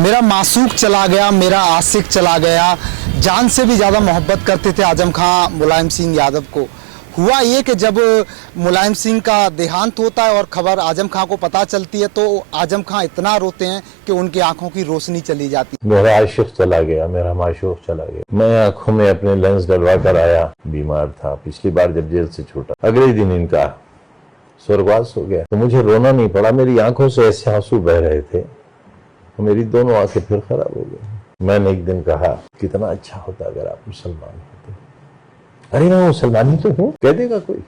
मेरा मासूक चला गया, मेरा आशिक चला गया। जान से भी ज़्यादा मोहब्बत करते थे आजम खां मुलायम सिंह यादव को। हुआ ये कि जब मुलायम सिंह का देहांत होता है और खबर आजम खां को पता चलती है तो आजम खां इतना रोते हैं कि उनकी आंखों की रोशनी चली जाती है। मेरा आशिक चला गया, मेरा माशूक चला गया। मैं आंखों में अपने लेंस डलवा कर आया, बीमार था पिछली बार जब जेल से छूटा। अगले ही दिन इनका स्वर्गवास हो गया। तो मुझे रोना नहीं पड़ा, मेरी आंखों से ऐसे आंसू बह रहे थे तो मेरी दोनों आंखें फिर खराब हो गई। मैंने एक दिन कहा कितना अच्छा होता अगर आप मुसलमान होते। अरे मैं मुसलमान ही तो हूँ, कह देगा कोई।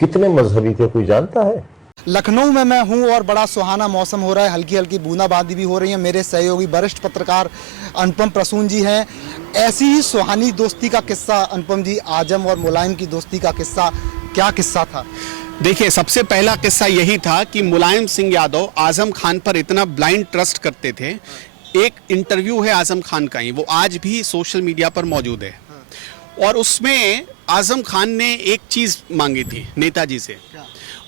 कितने मजहबी थे कोई जानता है। लखनऊ में मैं हूं और बड़ा सुहाना मौसम हो रहा है, हल्की हल्की बूंदाबांदी भी हो रही है। मेरे सहयोगी वरिष्ठ पत्रकार अनुपम प्रसून जी हैं। ऐसी ही सुहानी दोस्ती का किस्सा अनुपम जी, आजम और मुलायम की दोस्ती का किस्सा, क्या किस्सा था? देखिए, सबसे पहला किस्सा यही था कि मुलायम सिंह यादव आजम खान पर इतना ब्लाइंड ट्रस्ट करते थे। एक इंटरव्यू है आजम खान का ही, वो आज भी सोशल मीडिया पर मौजूद है और उसमें आजम खान ने एक चीज मांगी थी नेताजी से।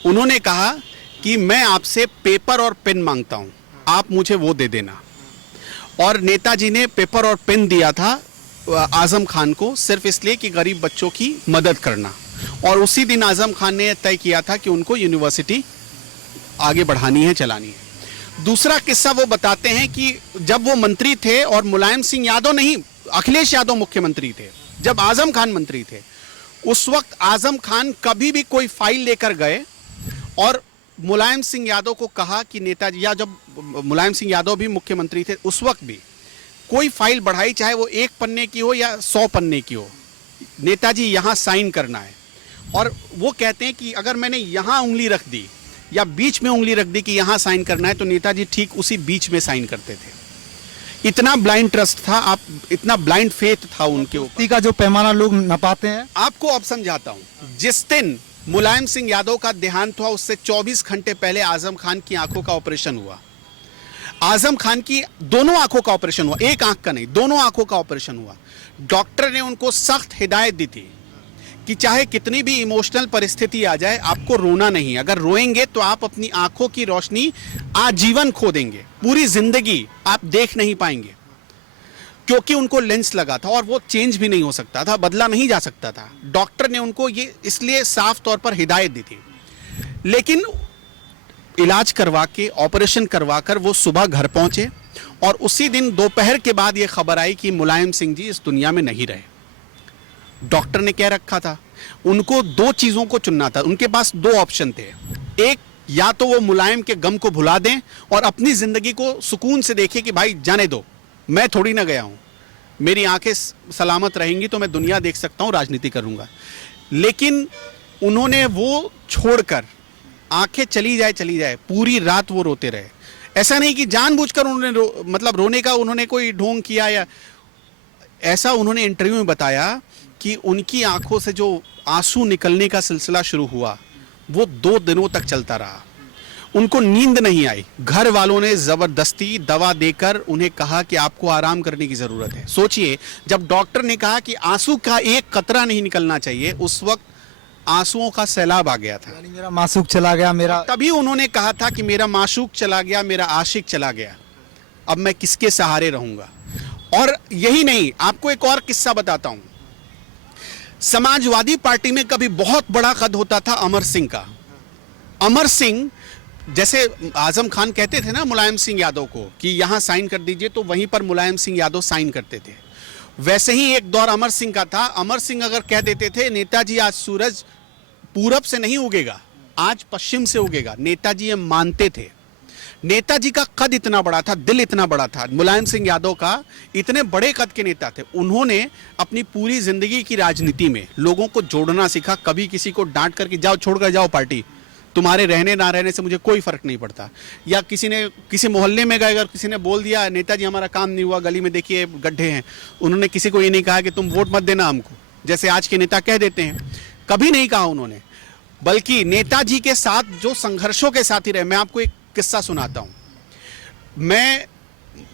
उन्होंने कहा कि मैं आपसे पेपर और पेन मांगता हूं, आप मुझे वो दे देना। और नेताजी ने पेपर और पेन दिया था आजम खान को, सिर्फ इसलिए कि गरीब बच्चों की मदद करना। और उसी दिन आजम खान ने तय किया था कि उनको यूनिवर्सिटी आगे बढ़ानी है, चलानी है। दूसरा किस्सा वो बताते हैं कि जब वो मंत्री थे और मुलायम सिंह यादव नहीं, अखिलेश यादव मुख्यमंत्री थे, जब आजम खान मंत्री थे, उस वक्त आजम खान कभी भी कोई फाइल लेकर गए और मुलायम सिंह यादव को कहा कि नेताजी, या जब मुलायम सिंह यादव भी मुख्यमंत्री थे उस वक्त भी, कोई फाइल बढ़ाई चाहे वो 1 पन्ने की हो या 100 पन्ने की हो, नेताजी यहाँ साइन करना है। और वो कहते हैं कि अगर मैंने यहाँ उंगली रख दी या बीच में उंगली रख दी कि यहाँ साइन करना है, तो नेताजी ठीक उसी बीच में साइन करते थे। इतना ब्लाइंड ट्रस्ट था, आप इतना ब्लाइंड फेथ था उनके ऊपर का जो पैमाना लोग नपाते हैं। आपको अब समझाता हूं। जिस दिन मुलायम सिंह यादव का देहांत हुआ उससे 24 घंटे पहले आजम खान की आंखों का ऑपरेशन हुआ। आजम खान की दोनों आंखों का ऑपरेशन हुआ, एक आंख का नहीं, दोनों आंखों का ऑपरेशन हुआ। डॉक्टर ने उनको सख्त हिदायत दी थी कि चाहे कितनी भी इमोशनल परिस्थिति आ जाए, आपको रोना नहीं। अगर रोएंगे तो आप अपनी आंखों की रोशनी आजीवन खो देंगे, पूरी जिंदगी आप देख नहीं पाएंगे। क्योंकि उनको लेंस लगा था और वो चेंज भी नहीं हो सकता था, बदला नहीं जा सकता था। डॉक्टर ने उनको ये इसलिए साफ तौर पर हिदायत दी थी। लेकिन इलाज करवा के, ऑपरेशन करवा कर वो सुबह घर पहुंचे और उसी दिन दोपहर के बाद ये खबर आई कि मुलायम सिंह जी इस दुनिया में नहीं रहे। डॉक्टर ने कह रखा था, उनको 2 चीजों को चुनना था। उनके पास 2 ऑप्शन थे। एक, या तो वो मुलायम के गम को भुला दें और अपनी जिंदगी को सुकून से देखें कि भाई जाने दो, मैं थोड़ी ना गया हूं, मेरी आंखें सलामत रहेंगी तो मैं दुनिया देख सकता हूं, राजनीति करूंगा। लेकिन उन्होंने वो छोड़कर, आंखें चली जाए, पूरी रात वो रोते रहे। ऐसा नहीं कि जानबूझकर उन्होंने मतलब रोने का उन्होंने कोई ढोंग किया, या ऐसा उन्होंने इंटरव्यू में बताया कि उनकी आंखों से जो आंसू निकलने का सिलसिला शुरू हुआ वो 2 दिनों तक चलता रहा। उनको नींद नहीं आई। घर वालों ने जबरदस्ती दवा देकर उन्हें कहा कि आपको आराम करने की जरूरत है। सोचिए, जब डॉक्टर ने कहा कि आंसू का एक कतरा नहीं निकलना चाहिए, उस वक्त आंसुओं का सैलाब आ गया था। मेरा मासूक चला गया, मेरा, तभी उन्होंने कहा था कि मेरा माशूक चला गया, मेरा आशिक चला गया, अब मैं किसके सहारे रहूंगा। और यही नहीं, आपको एक और किस्सा बताता हूं। समाजवादी पार्टी में कभी बहुत बड़ा कद होता था अमर सिंह का। अमर सिंह, जैसे आजम खान कहते थे ना मुलायम सिंह यादव को कि यहां साइन कर दीजिए, तो वहीं पर मुलायम सिंह यादव साइन करते थे। वैसे ही एक दौर अमर सिंह का था। अमर सिंह अगर कह देते थे नेताजी आज सूरज पूरब से नहीं उगेगा, आज पश्चिम से उगेगा, नेताजी ये मानते थे। नेताजी का कद इतना बड़ा था, दिल इतना बड़ा था, मुलायम सिंह यादव का इतने बड़े कद के नेता थे। उन्होंने अपनी पूरी जिंदगी की राजनीति में लोगों को जोड़ना सीखा। कभी किसी को डांट करके जाओ, छोड़कर जाओ पार्टी, तुम्हारे रहने ना रहने से मुझे कोई फर्क नहीं पड़ता। या किसी मोहल्ले में गए, अगर किसी ने बोल दिया नेताजी हमारा काम नहीं हुआ, गली में देखिए गड्ढे हैं, उन्होंने किसी को ये नहीं कहा कि तुम वोट मत देना हमको, जैसे आज के नेता कह देते हैं। कभी नहीं कहा उन्होंने, बल्कि नेताजी के साथ जो संघर्षों के साथ ही रहे। मैं आपको एक किस्सा सुनाता हूं।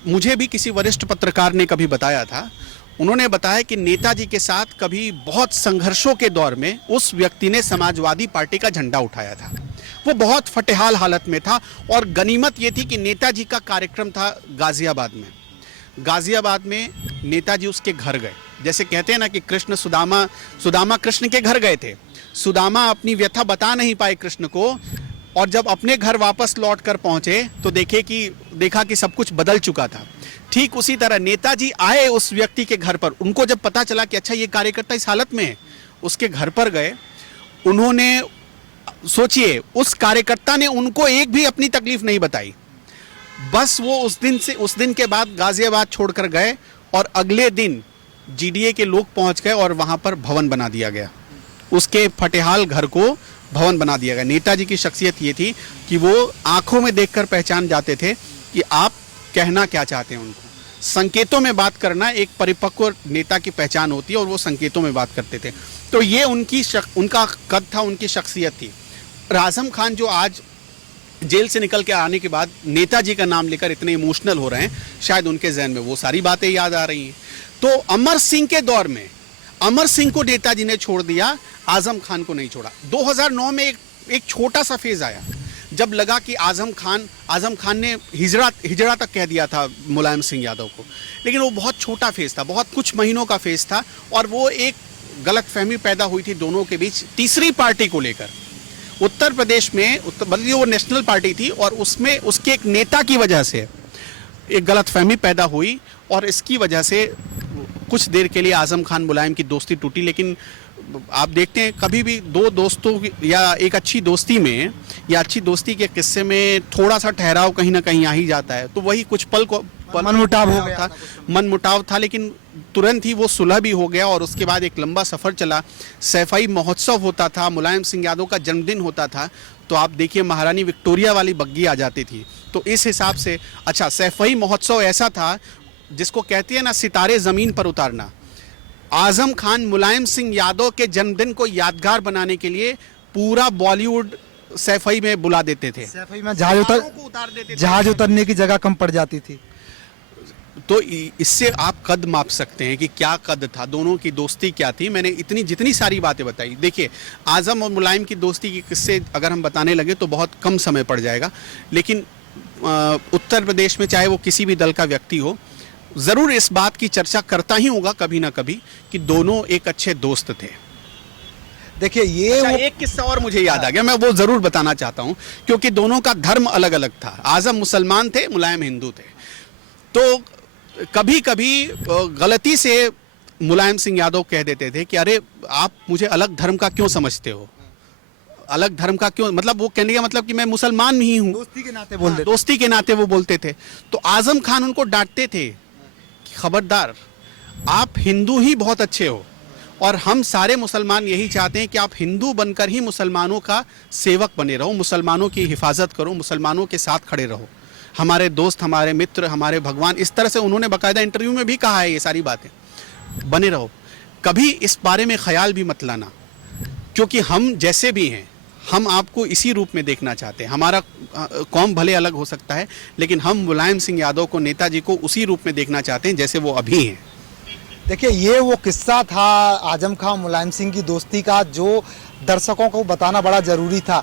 मुझे भी किसी वरिष्ठ पत्रकार ने कभी बताया था, उन्होंने बताया कि नेताजी के साथ कभी बहुत संघर्षों के दौर में उस व्यक्ति ने समाजवादी पार्टी का झंडा उठाया था। वो बहुत फटेहाल हालत में था। और गनीमत ये थी कि नेताजी का कार्यक्रम था गाजियाबाद में। गाजियाबाद में नेताजी उसके घर गए। जैसे कहते हैं ना कि कृष्ण सुदामा कृष्ण के घर गए थे। सुदामा अपनी व्यथा बता नहीं पाए कृष्ण को, और जब अपने घर वापस लौट कर पहुंचे तो देखा कि सब कुछ बदल चुका था। ठीक उसी तरह नेताजी आए उस व्यक्ति के घर पर। उनको जब पता चला कि अच्छा ये कार्यकर्ता इस हालत में है, उसके घर पर गए। उन्होंने, सोचिए, उस कार्यकर्ता ने उनको एक भी अपनी तकलीफ नहीं बताई। बस वो उस दिन के बाद गाजियाबाद छोड़कर गए और अगले दिन जीडीए के लोग पहुंच गए और वहां पर भवन बना दिया गया। उसके फटेहाल घर को भवन बना दिया गया। नेताजी की शख्सियत ये थी कि वो आंखों में देखकर पहचान जाते थे कि आप कहना क्या चाहते हैं। उनको संकेतों में बात करना एक परिपक्व नेता की पहचान होती है, और वो संकेतों में बात करते थे। तो ये उनका कद था, उनकी शख्सियत थी। आजम खान जो आज जेल से निकल के आने के बाद नेताजी का नाम लेकर इतने इमोशनल हो रहे हैं, शायद उनके जहन में वो सारी बातें याद आ रही हैं। तो अमर सिंह के दौर में अमर सिंह को नेताजी ने छोड़ दिया, आजम खान को नहीं छोड़ा। 2009 में एक छोटा सा फेज आया जब लगा कि आजम खान ने हिजड़ा तक कह दिया था मुलायम सिंह यादव को, लेकिन वो बहुत छोटा फेज था, बहुत कुछ महीनों का फेज था। और वो एक गलतफहमी पैदा हुई थी दोनों के बीच तीसरी पार्टी को लेकर। उत्तर प्रदेश में बल्कि वो नेशनल पार्टी थी, और उसमें उसके एक नेता की वजह से एक गलतफहमी पैदा हुई, और इसकी वजह से कुछ देर के लिए आजम खान मुलायम की दोस्ती टूटी। लेकिन आप देखते हैं कभी भी दो दोस्तों या एक अच्छी दोस्ती में या अच्छी दोस्ती के किस्से में थोड़ा सा ठहराव कहीं ना कहीं आ ही जाता है। तो वही कुछ पल मनमुटाव हो गया था, मनमुटाव था, लेकिन तुरंत ही वो सुलह भी हो गया। और उसके बाद एक लंबा सफर चला। सैफई महोत्सव होता था, मुलायम सिंह यादव का जन्मदिन होता था, तो आप देखिए महारानी विक्टोरिया वाली बग्गी आ जाती थी। तो इस हिसाब से अच्छा, सैफई महोत्सव ऐसा था जिसको कहते हैं ना सितारे जमीन पर उतारना। आजम खान मुलायम सिंह यादव के जन्मदिन को यादगार बनाने के लिए पूरा बॉलीवुड सैफई में बुला देते थे। सैफई में जहाज उतरने की जगह कम पड़ जाती थी। तो इससे आप कद माप सकते हैं कि क्या कद था, दोनों की दोस्ती क्या थी। मैंने जितनी सारी बातें बताई। देखिए, आजम और मुलायम की दोस्ती के किस्से अगर हम बताने लगे तो बहुत कम समय पड़ जाएगा। लेकिन उत्तर प्रदेश में चाहे वो किसी भी दल का व्यक्ति हो, ज़रूर इस बात की चर्चा करता ही होगा कभी ना कभी कि दोनों एक अच्छे दोस्त थे। देखिए, ये अच्छा, एक किस्सा और मुझे याद आ गया, मैं वो ज़रूर बताना चाहता हूँ, क्योंकि दोनों का धर्म अलग अलग था। आजम मुसलमान थे, मुलायम हिंदू थे। तो कभी कभी गलती से मुलायम सिंह यादव कह देते थे कि अरे आप मुझे अलग धर्म का क्यों समझते हो, अलग धर्म का क्यों, मतलब वो कहने का मतलब कि मैं मुसलमान ही हूँ, दोस्ती के नाते बोल देते। दोस्ती के नाते वो बोलते थे। तो आजम खान उनको डांटते थे कि खबरदार, आप हिंदू ही बहुत अच्छे हो, और हम सारे मुसलमान यही चाहते हैं कि आप हिंदू बनकर ही मुसलमानों का सेवक बने रहो, मुसलमानों की हिफाजत करो, मुसलमानों के साथ खड़े रहो, हमारे दोस्त, हमारे मित्र, हमारे भगवान। इस तरह से उन्होंने बाकायदा इंटरव्यू में भी कहा है ये सारी बातें। बने रहो, कभी इस बारे में ख्याल भी मत लाना, क्योंकि हम जैसे भी हैं, हम आपको इसी रूप में देखना चाहते हैं। हमारा कौम भले अलग हो सकता है, लेकिन हम मुलायम सिंह यादव को, नेताजी को उसी रूप में देखना चाहते हैं जैसे वो अभी हैं। देखिए, ये वो किस्सा था आजम खान मुलायम सिंह की दोस्ती का, जो दर्शकों को बताना बड़ा जरूरी था।